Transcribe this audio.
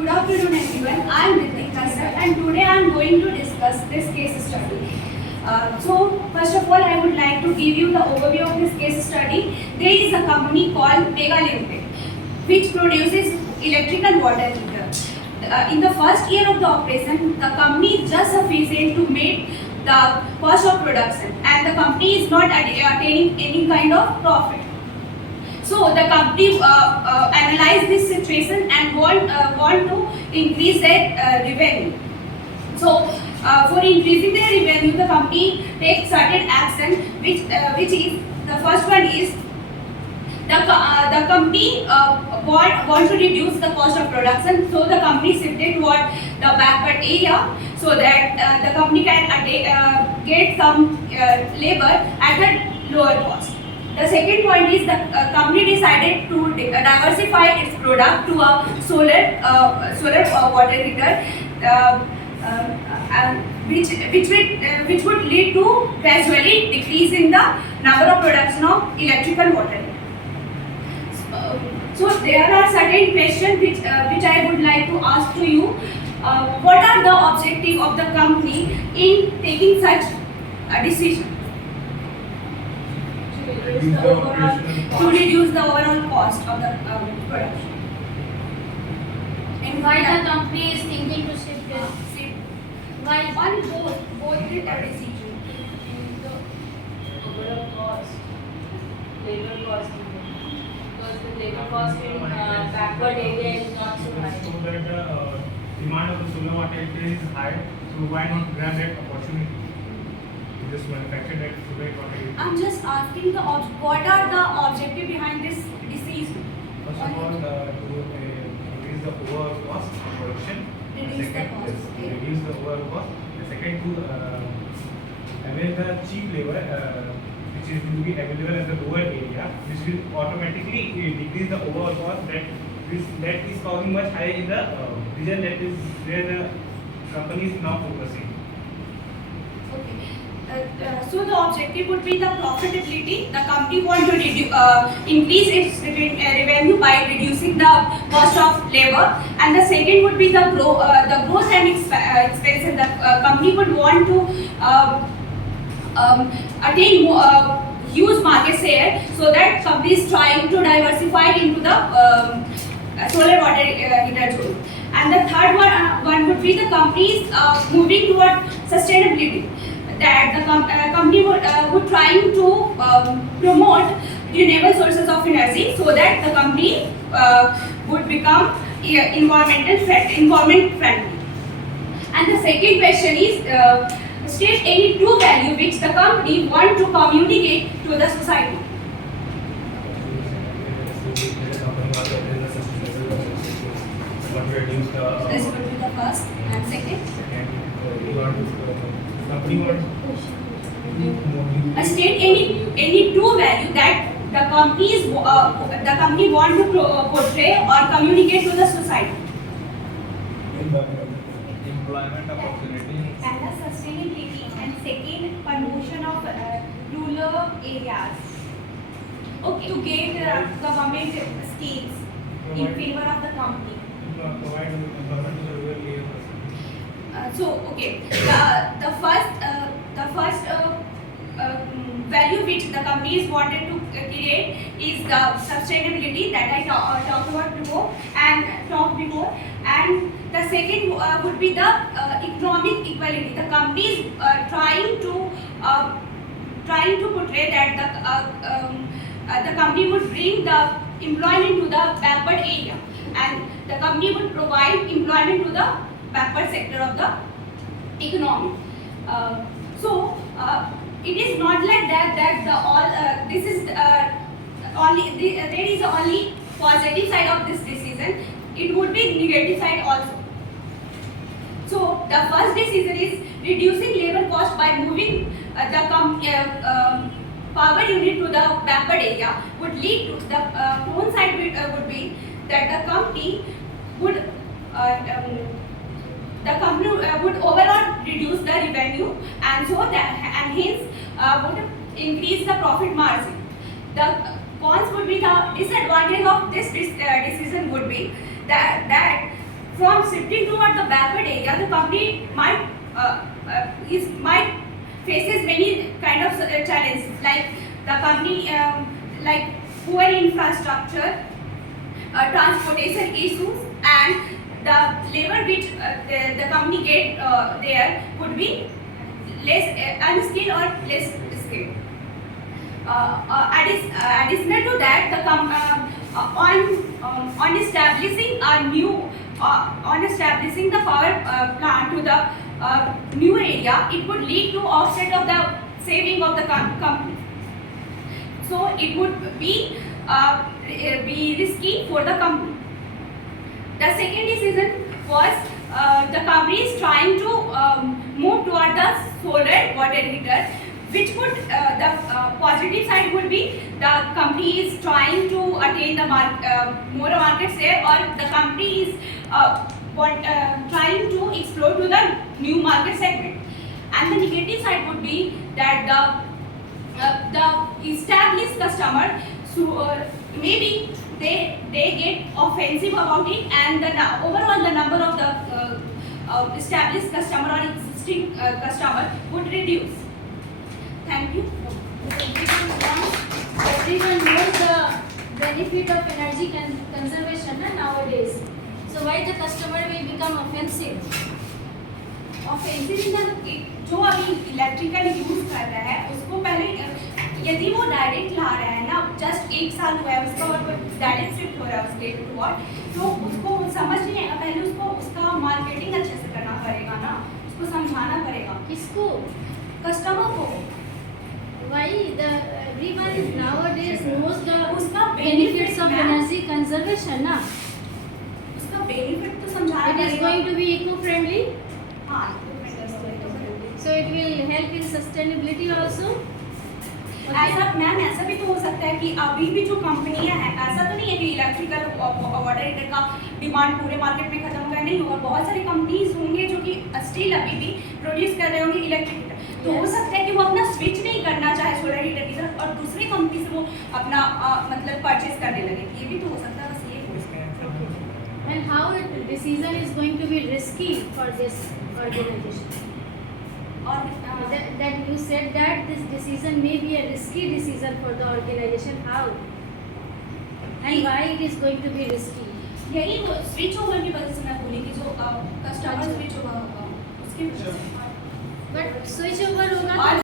Good afternoon everyone, I am Ritik Kasar and today I am going to discuss this case study. So first of all I would like to give you the overview of this case study. There is a company called Mega Limited which produces electrical water heater. In the first year of the operation, the company is just sufficient to meet the cost of production and the company is not attaining any kind of profit. So the company analyzed this situation and want to increase their revenue. So for increasing their revenue, the company takes certain action, which is the first one is the company want to reduce the cost of production. So the company shifted toward the backward area so that the company can get some labor at a lower cost. The second point is the company decided to diversify its product to a solar water heater, which would lead to gradually decrease in the number of production of electrical water. So there are certain questions which I would like to ask to you. What are the objective of the company in taking such a decision? To reduce the overall cost of the production. And why the company is thinking to shift this? Why on both the decision? The overall cost, labor cost, because the labor cost in backward area is not so high. So that the demand of the solar water heater is high, so why not grab that opportunity? Just manufacture that solar water heater. I'm just asking what are the objective behind this decision? First of all, to increase the overall cost of production. Reduce the Second, cost, yes, okay. reduce the overall cost. The second, to avail the cheap labor, which is to be available at the lower area, which will automatically decrease the overall cost that is causing much higher in the region that is where the company is now focusing. Okay. So the objective would be the profitability. The company want to increase its revenue by reducing the cost of labor, and the second would be the growth and expenses. The company would want to attain huge market share, so that company is trying to diversify into the solar water heater zone. And the third one would be the companies moving toward sustainability. That the company would trying to promote renewable sources of energy, so that the company would become environment friendly. And the second question is state any true value which the company want to communicate to the society. This would be the first and second. State any true value that the company want to portray or communicate to the society. Employment opportunities. And the sustainability, and second, promotion of rural areas. Okay, to get government schemes in favor of the company. Provide employment to the rural area. The first value which the companies wanted to create is the sustainability that I talked about before, and the second would be the economic equality. The companies trying to portray that the company would bring the employment to the backward area, and the company would provide employment to the backward sector of the economy. It is not like that the all this is there is only positive side of this decision. It would be negative side also. So the first decision is reducing labor cost by moving the power unit to the backward area would lead to the one side would be that the company would overall reduce the revenue, and hence would increase the profit margin. The cons would be the disadvantage of this decision would be that from shifting toward the backward area, the company might faces many kind of challenges, like the company like poor infrastructure, transportation issues, and the labor which the company get there could be less unskilled or less skilled. Additional to that, on establishing the power plant to the new area, it would lead to offset of the saving of the company. So it would be risky for the company. The second decision was the company is trying to move toward the solar water heater, which would the positive side would be the company is trying to attain the more market share, or the company is trying to explore to the new market segment. And the negative side would be that the established customer, so maybe they get offensive about it, and overall the number of the established customer or existing customer would reduce. Thank you. Everyone knows the benefit of energy conservation nowadays. So why the customer will become offensive? Offensive जो अभी electrical use कर रहा है उसको पहले यदि वो direct ला रहा है ना, जस्ट 1 साल हुआ है उसका और डायरेक्ट शिफ्ट हो रहा है उसके टुवर्ड, तो उसको समझ नहीं आएगा, पहले उसको उसका मार्केटिंग अच्छे से करना पड़ेगा ना, उसको समझाना पड़ेगा किसको? कस्टमर को। Why the everyone is nowadays knows the उसका benefits of ma'am, energy conservation ना? उसका बेनिफिट तो समझाना It is पड़ेगा। going to be eco-friendly, हाँ, so it will help in sustainability also. ऐसा मैम ऐसा भी तो हो सकता है कि अभी भी जो कंपनियां हैं, ऐसा तो नहीं है कि इलेक्ट्रिकल वाटर हीटर का डिमांड पूरे मार्केट में खत्म होगा, नहीं होगा, बहुत सारी कंपनीज होंगे जो कि स्टिल अभी भी प्रोड्यूस कर रहे होंगे इलेक्ट्रिक हीटर, तो हो सकता है कि वो अपना स्विच नहीं करना चाहे सोलर हीटर की तरफ और दूसरी कंपनी से वो अपना मतलब परचेज करने लगे, ये भी तो हो सकता है, बस ये हो सकता है। And how it decision is going to be risky for this organization? और That you said that this decision may be a risky decision for the organization. How? And why it is going to be risky? यही switch over की वजह से मैं बोली कि जो customer switch over होगा उसकी वजह से। But switch over होगा और